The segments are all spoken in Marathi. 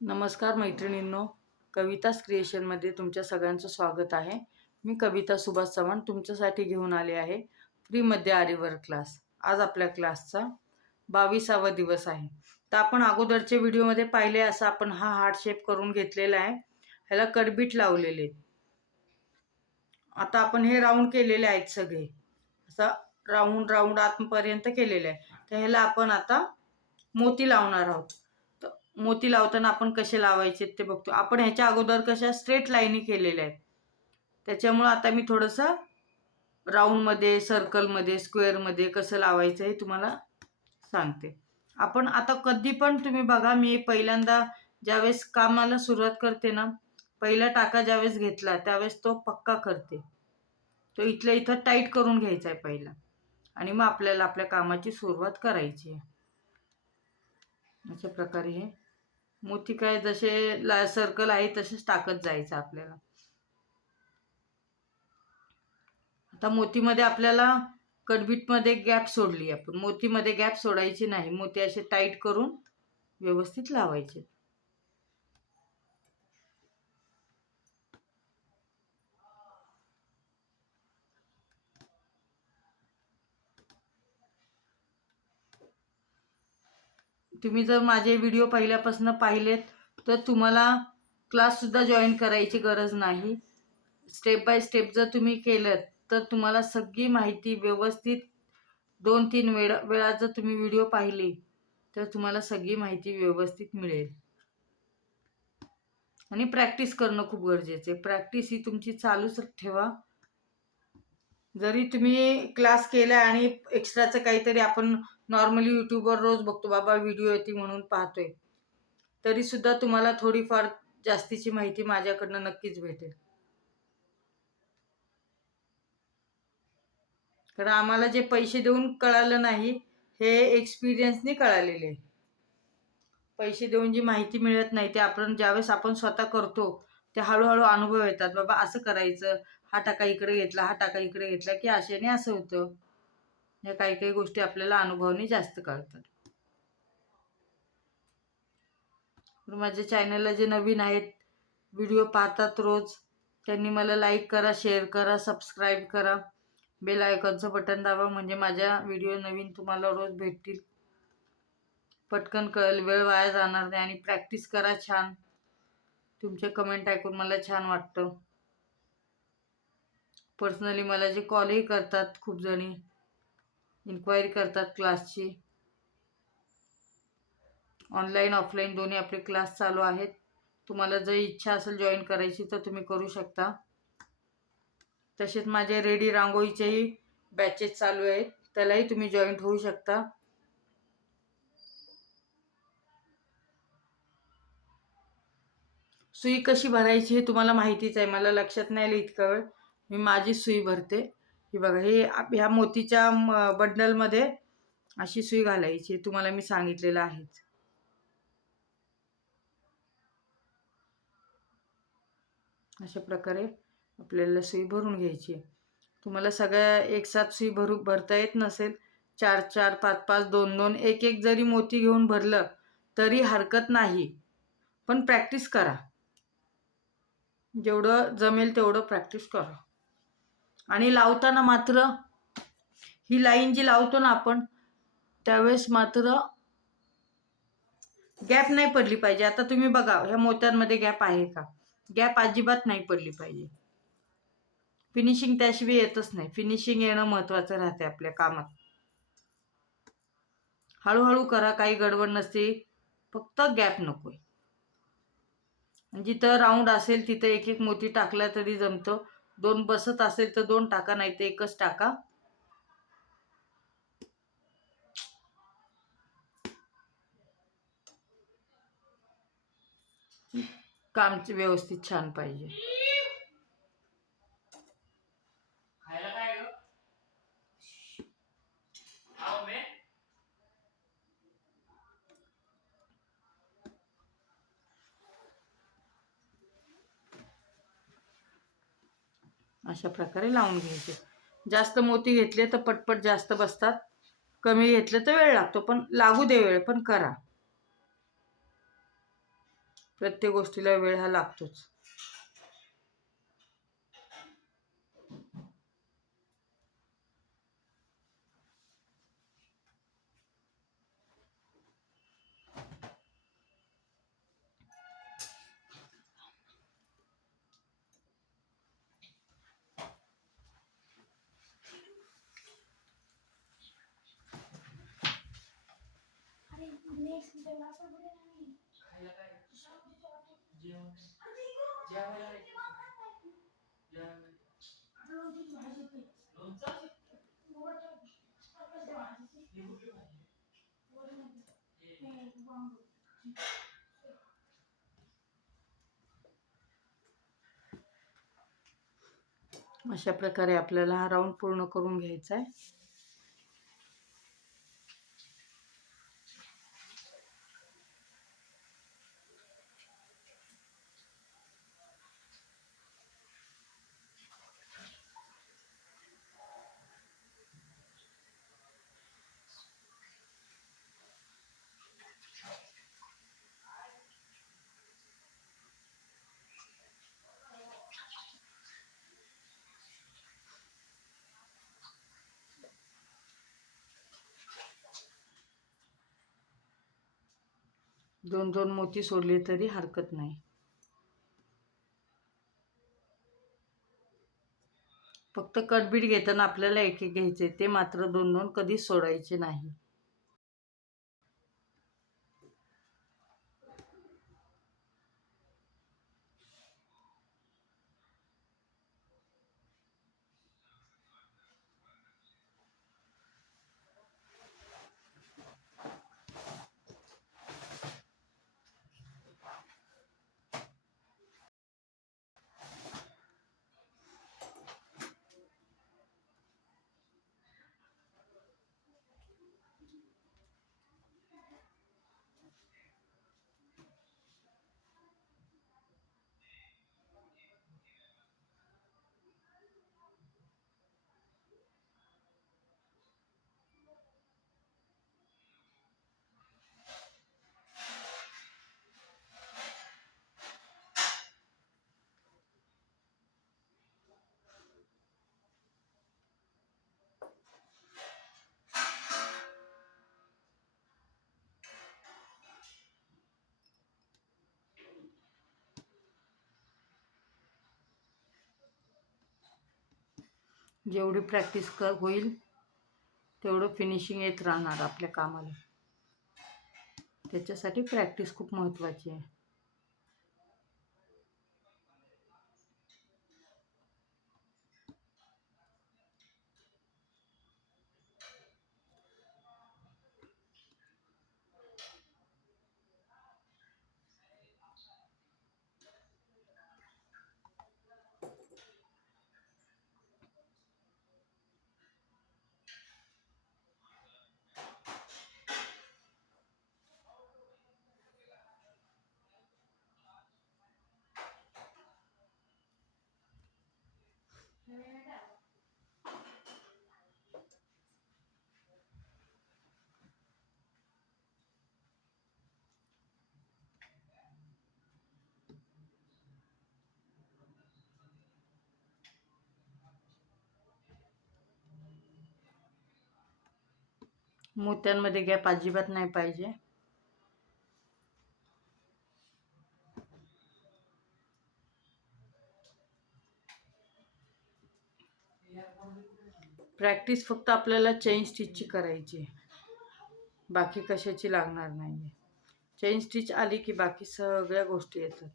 नमस्कार मैत्रिणींनो, कवितास क्रिएशनमध्ये तुमच्या सगळ्यांचं स्वागत आहे. मी कविता सुभाष चव्हाण तुमच्यासाठी घेऊन आले आहे फ्रीमध्ये आरीवर्क क्लास. आज आपल्या क्लासचा 22वा दिवस आहे. तर आपण अगोदरच्या व्हिडिओमध्ये पाहिले असं आपण हा हार्ट शेप करून घेतलेला आहे. ह्याला कडबीट लावलेले. आता आपण हे राऊंड केलेले आहेत सगळे, असं राऊंड राऊंड आतपर्यंत केलेले आहे. तर ह्याला आपण आता मोती लावणार आहोत. मोती लावताना आपण कसे लावायचे ते बघतो. आपण ह्याच्या अगोदर कशा स्ट्रेट लाईनी केलेल्या आहेत, त्याच्यामुळं आता मी थोडंसं राऊंडमध्ये, सर्कलमध्ये, स्क्वेअरमध्ये कसं लावायचं हे तुम्हाला सांगते. आपण आता कधी पण तुम्ही बघा, मी पहिल्यांदा ज्यावेळेस कामाला सुरुवात करते ना, पहिला टाका ज्यावेळेस घेतला त्यावेळेस तो पक्का करते. तो इथल्या इथं टाईट करून घ्यायचा आहे पहिला, आणि मग आपल्याला आपल्या कामाची सुरुवात करायची आहे. अशा प्रकारे हे मोती काय जसे सर्कल आहे तसेच टाकत जायचं आपल्याला. आता मोतीमध्ये आपल्याला कडबीटमध्ये गॅप सोडली, आपण मोतीमध्ये गॅप सोडायची नाही. मोती असे टाईट करून व्यवस्थित लावायचे. तुम्ही जर माझे व्हिडिओ पहिल्यापासून पाहिलेत तर तुम्हाला क्लाससुद्धा जॉईन करायची गरज नाही. स्टेप बाय स्टेप जर तुम्ही केलं तर तुम्हाला सगळी माहिती व्यवस्थित 2-3 वेळा जर तुम्ही व्हिडिओ पाहिली तर तुम्हाला सगळी माहिती व्यवस्थित मिळेल. आणि प्रॅक्टिस करणं खूप गरजेचं आहे. प्रॅक्टिस ही तुमची चालूच ठेवा. जरी तुम्ही क्लास केला आणि एक्स्ट्राचं काहीतरी आपण नॉर्मली यूट्यूबवर रोज बघतो, बाबा व्हिडिओ येते म्हणून पाहतोय, तरी सुद्धा तुम्हाला थोडीफार जास्तीची माहिती माझ्याकडनं नक्कीच भेटेल. कारण आम्हाला जे पैसे देऊन कळालं नाही, हे एक्सपिरियन्सनी कळालेले आहे. पैसे देऊन जी माहिती मिळत नाही ते आपण ज्यावेळेस आपण स्वतः करतो ते हळूहळू अनुभव येतात. बाबा असं करायचं, हा टाका इकडे घेतला, हा टाका इकडे घेतला की अशाने असं होतं. या काही काही गोष्टी आपल्याला अनुभवाने जास्त कळतात. माझ्या चॅनलला जे नवीन आहेत, व्हिडिओ पाहतात रोज, त्यांनी मला लाईक करा, शेअर करा, सबस्क्राईब करा, बेल आयकॉनचं बटन दाबा, म्हणजे माझ्या व्हिडिओ नवीन तुम्हाला रोज भेटतील. पटकन कळेल, वेळ वाया जाणार नाही. आणि प्रॅक्टिस करा छान. तुमचे कमेंट ऐकून मला छान वाटतं. पर्सनली मला जे कॉलही करतात, खूप जणी इन्क्वायरी करतात क्लासची. ऑनलाईन ऑफलाईन दोन्ही आपले क्लास चालू आहेत. तुम्हाला जर इच्छा असेल जॉईन करायची तर तुम्ही करू शकता. तसेच माझे रेडी रांगोळीचेही बॅचेस चालू आहेत, त्यालाही तुम्ही जॉईंट होऊ शकता. सुई कशी भरायची हे तुम्हाला माहितीच आहे, मला लक्षात नाही आलं इतका वेळ. मी माझी सुई भरते. ही बघा, हे ह्या मोतीच्या बंडलमध्ये अशी सुई घालायची, तुम्हाला मी सांगितलेलं आहेच. अशा प्रकारे आपल्याला सुई भरून घ्यायची. तुम्हाला सगळ्या एकसाथ सुई भरता येत नसेल, 4-4, 5-5, 2-2, एक जरी मोती घेऊन भरलं तरी हरकत नाही, पण प्रॅक्टिस करा. जेवढं जमेल तेवढं प्रॅक्टिस करा. आणि लावताना मात्र ही लाईन जी लावतो ना आपण, त्यावेळेस मात्र गॅप नाही पडली पाहिजे. आता तुम्ही बघा, ह्या मोत्यांमध्ये गॅप आहे का? गॅप अजिबात नाही पडली पाहिजे. फिनिशिंग त्याशिवाय येतच नाही. फिनिशिंग येणं महत्त्वाचं राहते आपल्या कामात. हळूहळू करा, काही गडबड नसते, फक्त गॅप नकोय. जिथं राऊंड असेल तिथं एक एक मोती टाकला तरी जमतं. 2 बसत असेल तर 2 टाका, नाही तर एकच टाका. काम व्यवस्थित छान पाहिजे. अशा प्रकारे लावून घ्यायचे. जास्त मोती घेतले तर पटपट जास्त बसतात, कमी घेतले तर वेळ लागतो, पण लागू दे वेळ, पण करा. प्रत्येक गोष्टीला वेळ हा लागतोच. अशा प्रकारे आपल्याला हा राऊंड पूर्ण करून घ्यायचा आहे. दोन दोन मोती सोडले तरी हरकत नाही. फक्त कटबीट घेताना आपल्याला एक एक घ्यायचे, ते मात्र दोन दोन कधीच सोडायचे नाही. जेवढी प्रॅक्टिस होईल तेवढं फिनिशिंग येत राहणार आपल्या कामाला. त्याच्यासाठी प्रॅक्टिस खूप महत्त्वाची आहे. मोत्यांमध्ये गॅप अजिबात नाही पाहिजे. प्रॅक्टिस फक्त आपल्याला चेन स्टिचची करायची, बाकी कशाची लागणार नाही. चेन स्टिच आली की बाकी सगळ्या गोष्टी येतात.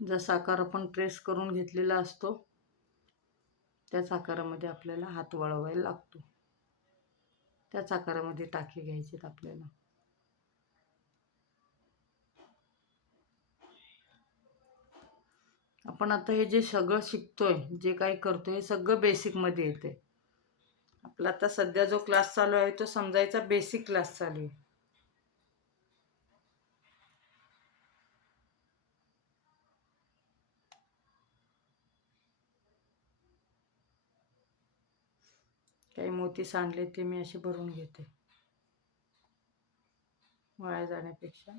जसा आकार आपण ट्रेस करून घेतलेला असतो त्याच आकारामध्ये आपल्याला हात वळवायला लागतो. त्याच आकारामध्ये टाके घ्यायचेत आपल्याला. आपण आता हे जे सगळं शिकतोय, जे काही करतोय, हे सगळं बेसिकमध्ये येते. आपला आता सध्या जो क्लास चालू आहे तो समजायचा बेसिक क्लास चालू आहे. काही मोती सांडले ते मी असे भरून घेते वाया जाण्यापेक्षा.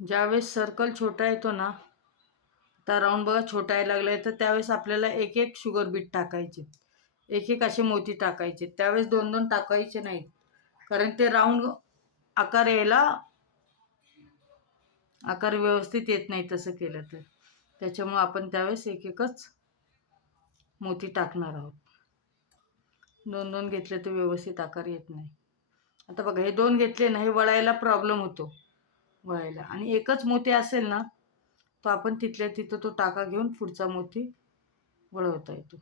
ज्यावेळेस सर्कल छोटा येतो ना, आता राऊंड बघा छोटा यायला लागलाय, तर त्यावेळेस आपल्याला एक एक शुगर बीट टाकायचे, एक एक असे मोती टाकायचे. त्यावेळेस दोन दोन टाकायचे नाहीत, कारण ते राऊंड आकार यायला आकार व्यवस्थित येत नाही तसं केलं तर. त्याच्यामुळे आपण त्यावेळेस एक एकच मोती टाकणार आहोत. दोन दोन घेतले तर व्यवस्थित आकार येत नाही. आता बघा हे दोन घेतले ना, हे वळायला प्रॉब्लेम होतो वळायला. आणि एकच मोती असेल ना, तो आपण तिथल्या तिथं तो टाका घेऊन पुढचा मोती वळवता येतो.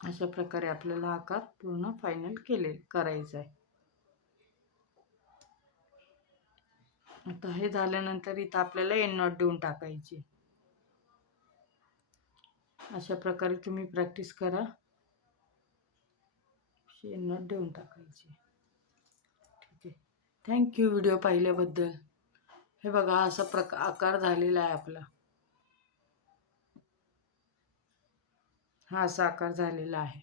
अशा प्रकारे आपल्याला आकार पूर्ण फायनल करायचा आहे. आता हे झाल्यानंतर इथं आपल्याला एंड नॉट देऊन टाकायची. अशा प्रकारे तुम्ही प्रॅक्टिस करा. एंड नॉट देऊन टाकायची. ठीक आहे, थँक्यू व्हिडिओ पाहिल्याबद्दल. हे बघा असा आकार झालेला आहे आपला. हा असा आकार झालेला आहे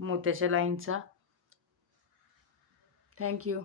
मोत्याच्या लाईनचा. थँक्यू.